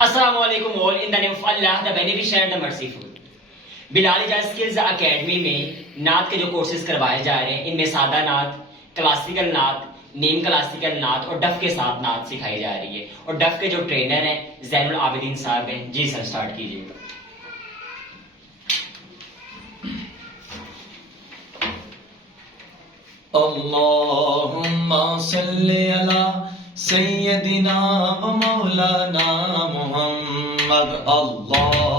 Assalamu alaikum all, in the name of Allah, the beneficent, the merciful. Bilal Ijaz skills academy میں نعت کے جو courses کروائے جا رہے ہیں ان میں سادہ نعت، کلاسیکل نعت، نیم کلاسیکل نعت اور ڈف کے ساتھ نعت سکھائی جا رہی ہے، اور ڈف کے جو ٹرینر ہیں زین العابدین صاحب ہیں. جی سر سٹارٹ کیجیے. اللہم صلی علی سیدنا و مولانا محمد. اللہ